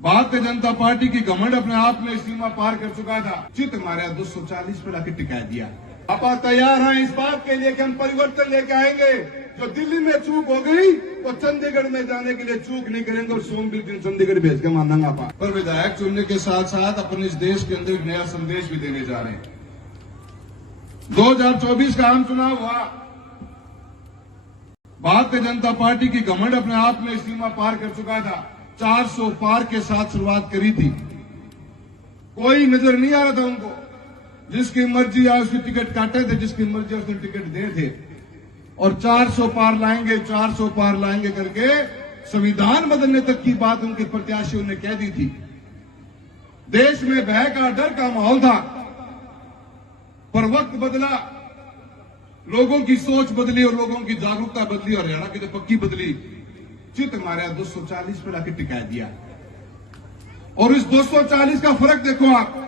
Bharatiya Janata party की घमंड अपने आप में सीमा पार कर चुका था। चित मारा 240 पे लाके टिका दिया। आप तैयार हैं इस बात के लिए कि हम परिवर्तन लेके आएंगे। जो दिल्ली में चूक हो गई वो चंडीगढ़ में जाने के लिए चूक नहीं करेंगे और सोमवीर दिन चंडीगढ़ भेज के मानना पा। पर विधायक चुनने के साथ साथ अपने इस देश के अंदर एक नया संदेश भी देने जा रहे हैं। 2024 का आम चुनाव हुआ। भारतीय जनता पार्टी की घमंड अपने आप में सीमा पार कर चुका था। 400 पार के साथ शुरुआत करी थी। कोई नजर नहीं आ रहा था उनको। जिसकी मर्जी आए उसकी टिकट काटे थे, जिसकी मर्जी उसने टिकट दे थे। और 400 पार लाएंगे, 400 पार लाएंगे करके संविधान बदलने तक की बात उनके प्रत्याशियों ने कह दी थी। देश में भय का, डर का माहौल था। पर वक्त बदला, लोगों की सोच बदली और लोगों की जागरूकता बदली। और हरियाणा की जो पक्की बदली, चित मारा 240 पे लाके टिका दिया। और इस 240 का फर्क देखो आप।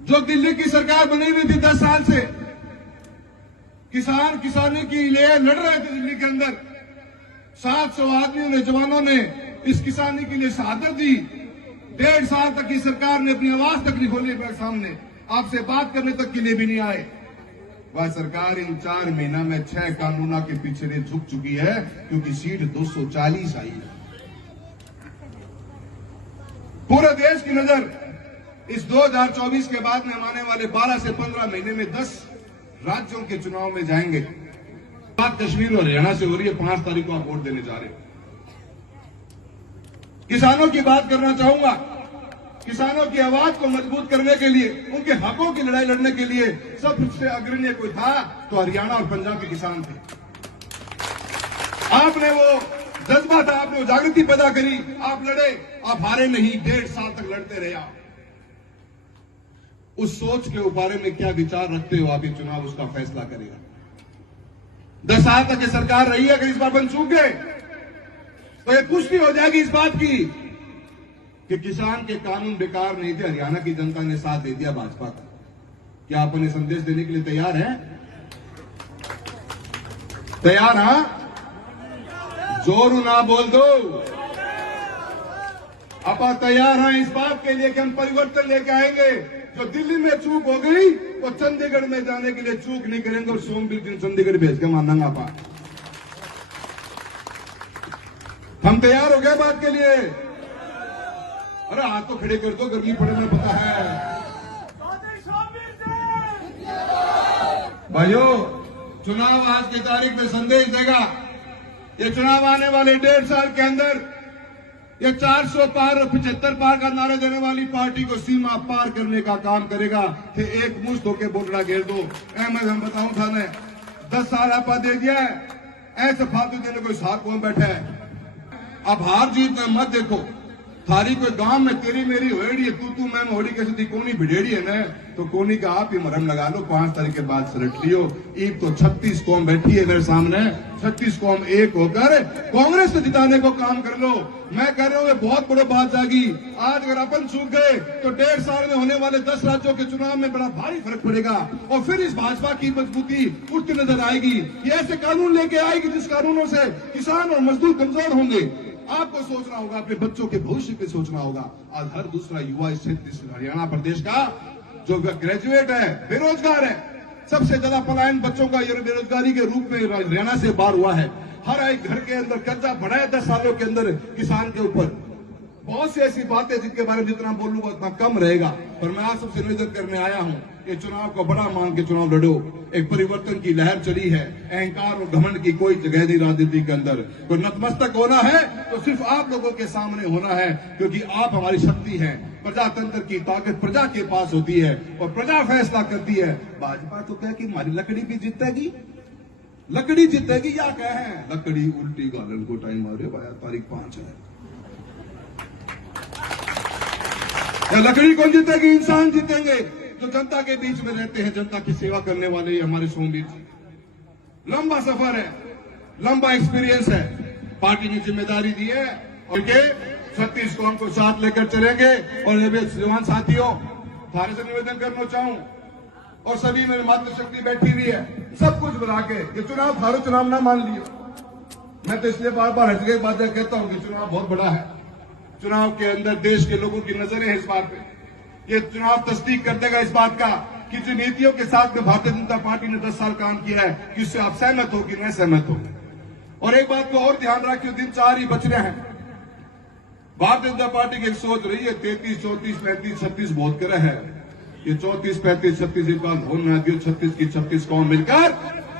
जो दिल्ली की सरकार बनी हुई थी 10 साल से, किसान किसानी की लिए लड़ रहे थे दिल्ली के अंदर। 700 आदमियों ने, जवानों ने इस किसानी के लिए शहादत दी। 1.5 साल तक की सरकार ने अपनी आवाज तक नहीं खोली सामने, आपसे बात करने तक के लिए भी नहीं आए। वह सरकार इन 4 महीना में 6 कानूनों के पीछे झुक चुकी है, क्योंकि सीट 240 आई है। पूरे देश की नजर इस 2024 के बाद में आने वाले 12 से 15 महीने में 10 राज्यों के चुनाव में जाएंगे। बात कश्मीर और हरियाणा से हो रही है। 5 तारीख को आप वोट देने जा रहे हैं। किसानों की बात करना चाहूंगा। किसानों की आवाज को मजबूत करने के लिए, उनके हकों की लड़ाई लड़ने के लिए सबसे अग्रणी कोई था तो हरियाणा और पंजाब के किसान थे। आपने वो जज्बा था, आपने वो जागृति पैदा करी, आप लड़े, आप हारे नहीं। 1.5 साल तक लड़ते रहे आप। उस सोच के बारे में क्या विचार रखते हो आप? ये चुनाव उसका फैसला करेगा। 10 साल तक ये सरकार रही है, अगर इस बार बन चूक गए तो ये पुष्टि हो जाएगी इस बात की कि किसान के कानून बेकार नहीं थे। हरियाणा की जनता ने साथ दे दिया भाजपा का। क्या आप उन्हें संदेश देने के लिए तैयार हैं? तैयार? हां, जोर ना बोल दो। आप तैयार हैं इस बात के लिए कि हम परिवर्तन लेके आएंगे। जो दिल्ली में चूक हो गई वो चंडीगढ़ में जाने के लिए चूक नहीं करेंगे और सोमवीर दिन चंडीगढ़ भेज के मानना पा। हम तैयार हो गए बात के लिए। अरे हाथ तो खड़े कर दो, गर्मी पड़ने पता है। भाइयों, चुनाव आज की तारीख में संदेश देगा। ये चुनाव आने वाले 1.5 साल के अंदर ये 400 पार और 75 पार का नारा देने वाली पार्टी को सीमा पार करने का काम करेगा कि एक मुश्त होकर बोलना घेर दो। अहमद, हम बताऊं था ने 10 साल आपा दे दिया है, ऐसे फालतू देने कोई साथ कौन बैठा है? अब हार जीत में मत देखो। थारी कोई गांव में तेरी मेरी होड़ी है, तू मैं होड़ी कैसे कोनी भिड़ेड़ी है ना, तो कोनी का आप ही मरहम लगा लो। 5 तारीख के बाद सलट लियो। ईद तो 36 कौम बैठी है मेरे सामने। 36 कौम एक होकर कांग्रेस को जिताने को काम कर लो। मैं कह रहा हूं, ये बहुत बड़ी बात जागी। आज अगर अपन चूक गए तो 1.5 साल में होने वाले 10 राज्यों के चुनाव में बड़ा भारी फर्क पड़ेगा। और फिर इस भाजपा की मजबूती उठती नजर आएगी। ये ऐसे कानून लेके आएगी जिस कानूनों से किसान और मजदूर कमजोर होंगे। आपको सोचना होगा, अपने बच्चों के भविष्य पे सोचना होगा। आज हर दूसरा युवा इस हरियाणा प्रदेश का जो ग्रेजुएट है, बेरोजगार है। सबसे ज्यादा पलायन बच्चों का बेरोजगारी के रूप में हरियाणा से बाहर हुआ है। हर एक घर के अंदर कर्जा बढ़ा है 10 सालों के अंदर किसान के ऊपर। बहुत सी ऐसी बातें जिनके बारे में जितना बोलूंगा उतना कम रहेगा। पर मैं आप सबसे निवेदन करने आया हूं, ये चुनाव को बड़ा मान के चुनाव लड़ो। एक परिवर्तन की लहर चली है। अहंकार और घमंड की कोई जगह नहीं राजनीति के अंदर। तो नतमस्तक होना है तो सिर्फ आप लोगों के सामने होना है, क्योंकि आप हमारी शक्ति है। प्रजातंत्र की ताकत प्रजा के पास होती है और प्रजा फैसला करती है। भाजपा तो कह कि हमारी लकड़ी भी जीतेगी, लकड़ी जीतेगी या क्या है? लकड़ी उल्टी गालन को टाइम आ रहे भाई, तारीख 5 है। लकड़ी कौन जीतेगी? इंसान जीतेंगे जो जनता के बीच में रहते हैं, जनता की सेवा करने वाले हमारे सोमवीर जी। लंबा सफर है, लंबा एक्सपीरियंस है। पार्टी ने जिम्मेदारी दी है और 36 कौम को साथ लेकर चलेंगे। और ये जवान साथियों, थारे से निवेदन करना चाहूं और सभी में मातृशक्ति बैठी हुई है, सब कुछ बुला के ये चुनाव थारो चुनाव ना मान लियो। मैं तो इसलिए बार बार हट के बातें कहता हूं कि चुनाव बहुत बड़ा है। चुनाव के अंदर देश के लोगों की नजरें हैं इस बात पे। ये चुनाव तस्दीक कर देगा इस बात का कि जिन नीतियों के साथ में भारतीय जनता पार्टी ने 10 साल काम किया है कि उससे आप सहमत हो कि नहीं सहमत हो। और एक बात को और ध्यान रखिए, दिन 4 ही बच रहे हैं। भारतीय जनता पार्टी की एक सोच रही है 33, 34, 35, 36 बहुत करे है। ये 34, 35, 36 इस बात भूलना दियो, 36 की 36 कौन मिलकर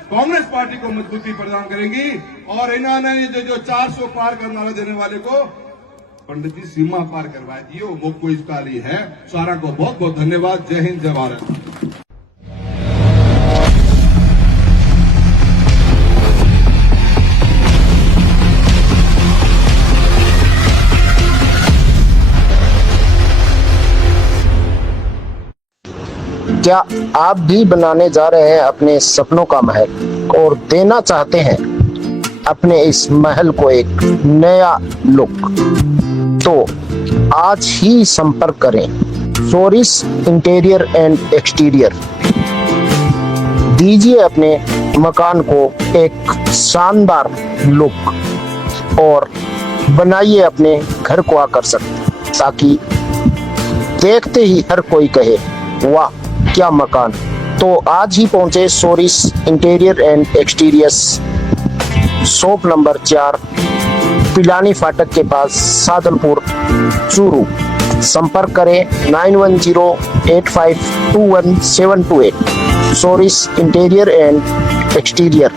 कांग्रेस पार्टी को मजबूती प्रदान करेंगी। और इन्होंने जो 400 पार का नारा देने वाले को पंडित जी सीमा पार करवाए दिए, वो मुख को इसका लिए है। सारा को बहुत बहुत धन्यवाद। जय हिंद, जय भारत। क्या आप भी बनाने जा रहे हैं अपने सपनों का महल और देना चाहते हैं अपने इस महल को एक नया लुक? तो आज ही संपर्क करें सोरिस इंटीरियर एंड एक्सटीरियर। दीजिए अपने मकान को एक शानदार लुक और बनाइए अपने घर को आकर्षक, ताकि देखते ही हर कोई कहे वाह क्या मकान। तो आज ही पहुंचे Soris interior and exteriors, shop number 4, Pilani फाटक के पास, सादलपुर, चूरू। संपर्क करें 9108521728। Soris interior and exterior.